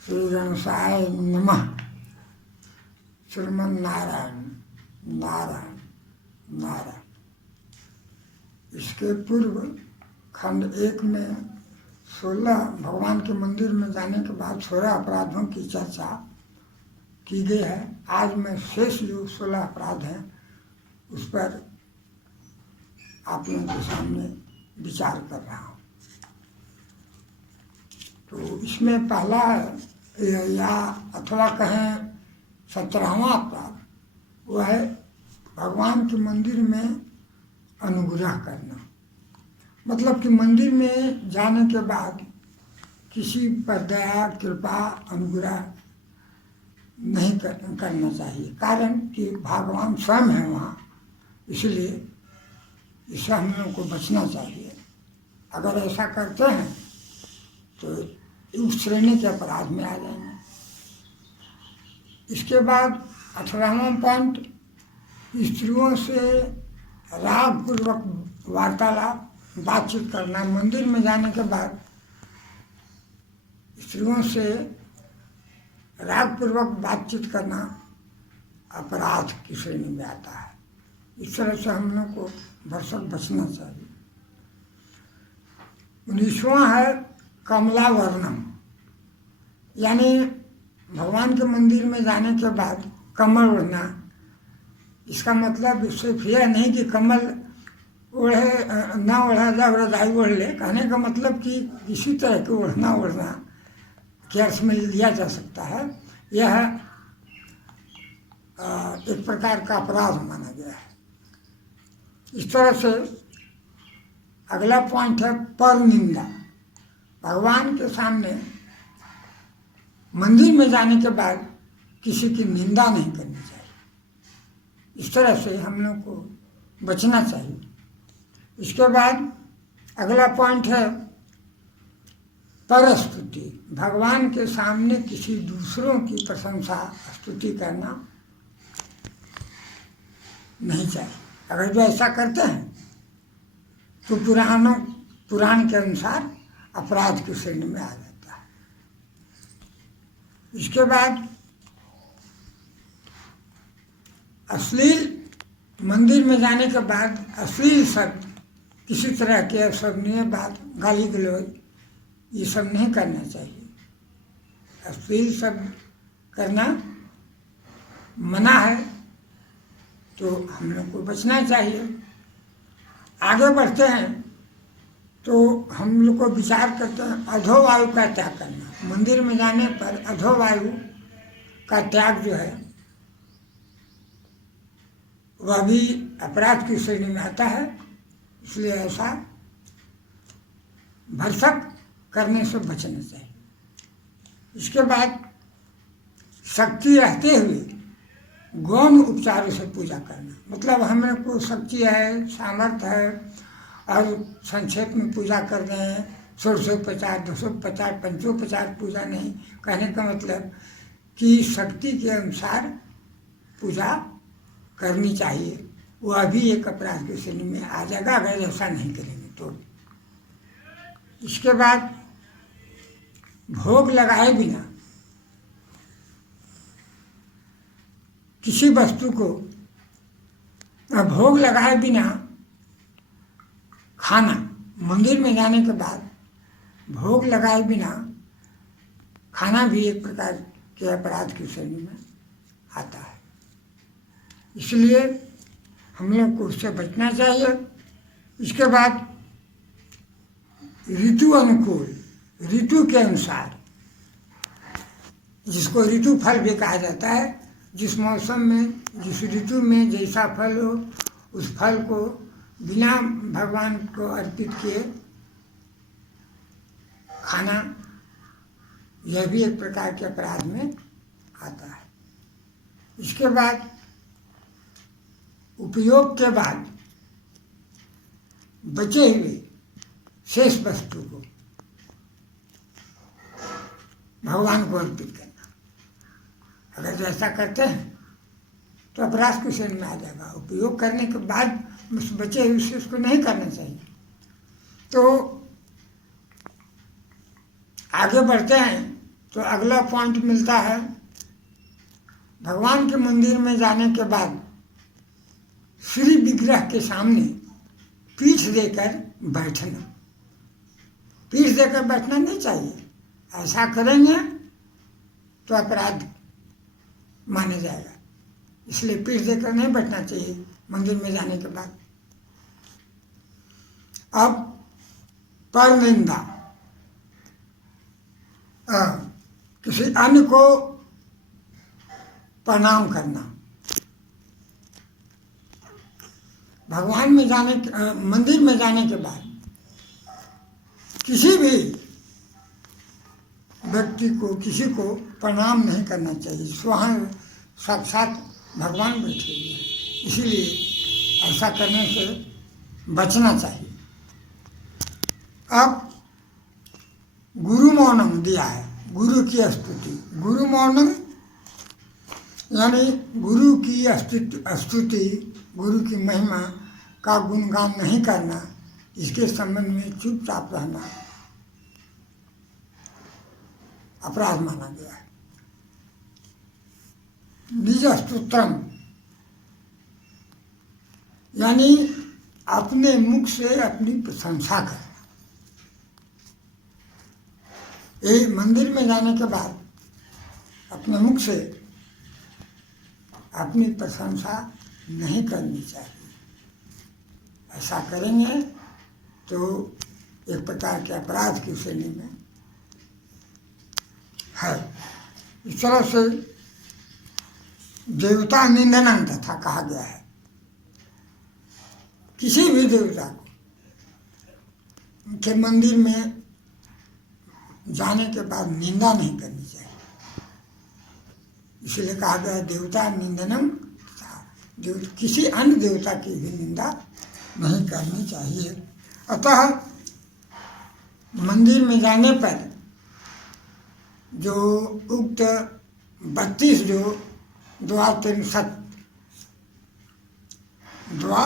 श्री गणेशाय नमः। श्रीमन नारायण नारायण नारायण। इसके पूर्व खंड 1 में 16 भगवान के मंदिर में जाने के बाद 16 अपराधों की चर्चा की गई है। आज मैं शेष जो 16 अपराध हैं उस पर आप लोगों के सामने विचार कर रहा हूँ। तो इसमें पहला या अथवा कहें 17वां अपराध, वह है भगवान के मंदिर में अनुग्रह करना। मतलब कि मंदिर में जाने के बाद किसी पर दया कृपा अनुग्रह नहीं करना चाहिए, कारण कि भगवान स्वयं है वहाँ, इसलिए इससे हम लोगों को बचना चाहिए। अगर ऐसा करते हैं तो उस श्रेणी के अपराध में आ जाएंगे। इसके बाद 18वां पॉइंट, स्त्रियों से रागपूर्वक वार्तालाप बातचीत करना। मंदिर में जाने के बाद स्त्रियों से रागपूर्वक बातचीत करना अपराध की श्रेणी में आता है। इस तरह से हम लोग को भरसक बचना चाहिए। 19वां है कमलावर्णम, यानी भगवान के मंदिर में जाने के बाद कमल ओढ़ना। इसका मतलब सिर्फ यह नहीं कि कमल ओढ़े ना ओढ़ा जाए, रजाई ओढ़ ले। कहने का मतलब कि किसी तरह के ओढ़ना के अर्थ में लिया जा सकता है। यह एक प्रकार का अपराध माना गया है। इस तरह से अगला पॉइंट है पर निंदा। भगवान के सामने मंदिर में जाने के बाद किसी की निंदा नहीं करनी चाहिए। इस तरह से हम लोग को बचना चाहिए। इसके बाद अगला पॉइंट है परस्तुति। भगवान के सामने किसी दूसरों की प्रशंसा स्तुति करना नहीं चाहिए। अगर जो ऐसा करते हैं तो पुराण के अनुसार अपराध की श्रेणी में आ जाता है। इसके बाद अश्लील, मंदिर में जाने के बाद अश्लील शब्द, किसी तरह के अशोभनीय बात, गाली गलौज, ये सब नहीं करना चाहिए। अश्लील शब्द करना मना है, तो हम लोग को बचना चाहिए। आगे बढ़ते हैं तो हम लोग को विचार करते हैं अधोवायु का त्याग करना। मंदिर में जाने पर अधोवायु का त्याग जो है वह भी अपराध की श्रेणी में आता है। इसलिए ऐसा भरसक करने से बचना चाहिए। इसके बाद शक्ति रहते हुए गौण उपचारों से पूजा करना। मतलब हमें को शक्ति है, सामर्थ्य है और संक्षेप में पूजा कर रहे हैं, 150, 250, 550 पूजा नहीं। कहने का मतलब कि शक्ति के अनुसार पूजा करनी चाहिए। वह भी एक अपराध की श्रेणी में आ जाएगा अगर ऐसा नहीं करेंगे तो। इसके बाद भोग लगाए बिना किसी वस्तु को, भोग लगाए बिना खाना। मंदिर में जाने के बाद भोग लगाए बिना खाना भी एक प्रकार के अपराध की श्रेणी में आता है। इसलिए हम लोग को उससे बचना चाहिए। इसके बाद ऋतु अनुकूल, ऋतु के अनुसार, जिसको ऋतु फल भी कहा जाता है, जिस मौसम में जिस ऋतु में जैसा फल हो उस फल को बिना भगवान को अर्पित किए खाना, यह भी एक प्रकार के अपराध में आता है। इसके बाद उपयोग के बाद बचे हुए शेष वस्तु को भगवान को अर्पित करना। अगर जो ऐसा करते हैं तो अपराध की श्रेणी में आ जाएगा। उपयोग करने के बाद उस बचे हुए शेष को नहीं करना चाहिए। तो आगे बढ़ते हैं तो अगला पॉइंट मिलता है, भगवान के मंदिर में जाने के बाद श्री विग्रह के सामने पीठ देकर बैठना। पीठ देकर बैठना नहीं चाहिए, ऐसा करेंगे तो अपराध माना जाएगा, इसलिए पीठ देकर नहीं बैठना चाहिए मंदिर में जाने के बाद। अब परनिंदा, किसी अन्य को प्रणाम करना। भगवान में जाने मंदिर में जाने के बाद किसी भी व्यक्ति को, किसी को प्रणाम नहीं करना चाहिए। वहाँ साक्षात भगवान बैठे हुए हैं, इसीलिए ऐसा करने से बचना चाहिए। अब गुरु मौनम दिया है, गुरु की स्तुति। गुरु मौनम यानी गुरु की स्तुति, गुरु की महिमा का गुणगान नहीं करना, इसके संबंध में चुपचाप रहना अपराध माना गया है। निज स्तोत्रम यानी अपने मुख से अपनी प्रशंसा कर। ये मंदिर में जाने के बाद अपने मुख से अपनी प्रशंसा नहीं करनी चाहिए। ऐसा करेंगे तो एक प्रकार के अपराध की श्रेणी में है। इस तरह से देवता निंदनम तथा कहा गया है। किसी भी देवता को उनके मंदिर में जाने के बाद निंदा नहीं करनी चाहिए, इसलिए कहा गया देवता निंदनम, किसी अन्य देवता की भी निंदा नहीं करनी चाहिए। अतः मंदिर में जाने पर जो उक्त 32 जो द्वा 63 द्वा